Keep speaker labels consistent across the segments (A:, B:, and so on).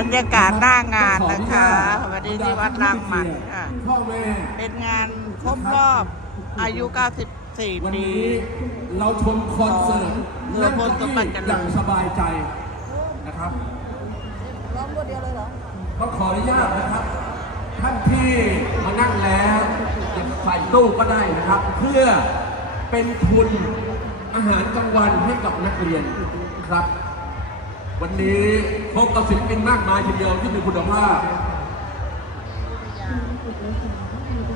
A: บรรยากาศหน้างานนะคะวันนี้ที่วัดรางหมันค่ะ
B: พ่อแม่
A: เป็นงานครบรอบอายุ 94
B: วัน
A: ปี
B: นี้เราชมคอนเสิร์ต
A: เรือพลสมบัติเจริญ
B: อย่างสบายใจนะครับ
C: ร้องตัวเดียวเลยเหรอ
B: ก็ขออนุญาตนะครับ ท่านที่มานั่งแล้วจะใส่ตู้ก็ได้นะครับ เพื่อเป็นทุนอาหารกลางวันให้กับนักเรียนครับ วันนี้พบกับศิลปินมากมายทีเดียวที่มีคุณภาพ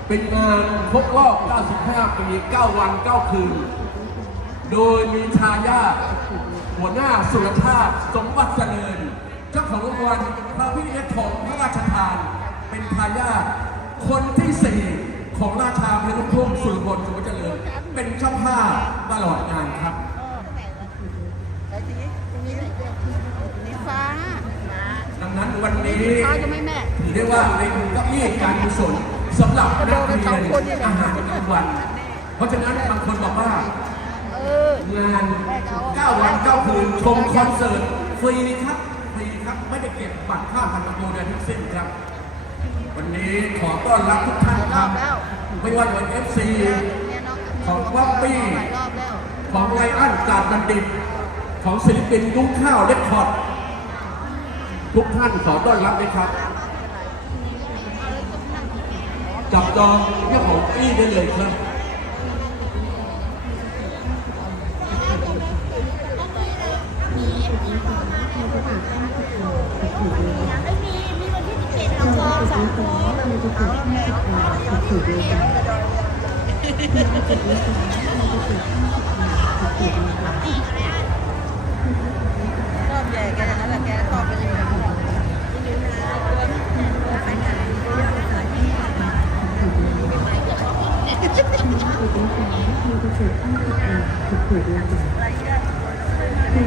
B: เป็นงานครบรอบ 95 ปี 9 วัน 9 คืน โดยมีทายาทหัวหน้าสุรชาติ สมบัติเจริญ เจ้าของรางวัลพระพิเนศทองพระราชทาน เป็นทายาทคนที่สี่ของราชาเพชรทุ่งสุรพลสมบัติเจริญ เป็นเจ้าภาพตลอดงานครับ
C: ฟ้า
B: ดังนั้นวันนี้
C: ฟ้าจะไม่แม่
B: ถือได้ว่าเป็นเก้าอี้การกุศลสำหรับนักเรียนอาหารกลางวัน เพราะฉะนั้นบางคนบอกว่า
C: เออ
B: งาน9วัน9คืนชมคอนเสิร์ตฟรีครับฟรีครับไม่ได้เก็บบัตรค่าพันประตูใดทั้งสิ้นครับ วันนี้ขอต้อนรับทุกท่านครับ ไม่ว่าจะเป็นเอฟซี
C: เนี่ยน้อง
B: ของวัปปี้
C: หลายรอบแล้ว
B: ของไลอันกาดบัณฑิต ของศิลปินยุ้งข้าวเล็กคอร์ดทุกท่านขอต้อนรับเลยครับ จับจองเรื่องของอี้ได้เลยครับ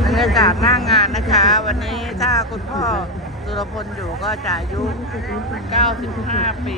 C: บ
A: รรยากาศหน้างานนะคะ วันนี้ถ้าคุณพ่อสุรพลอยู่ก็จะอายุ 95 ปี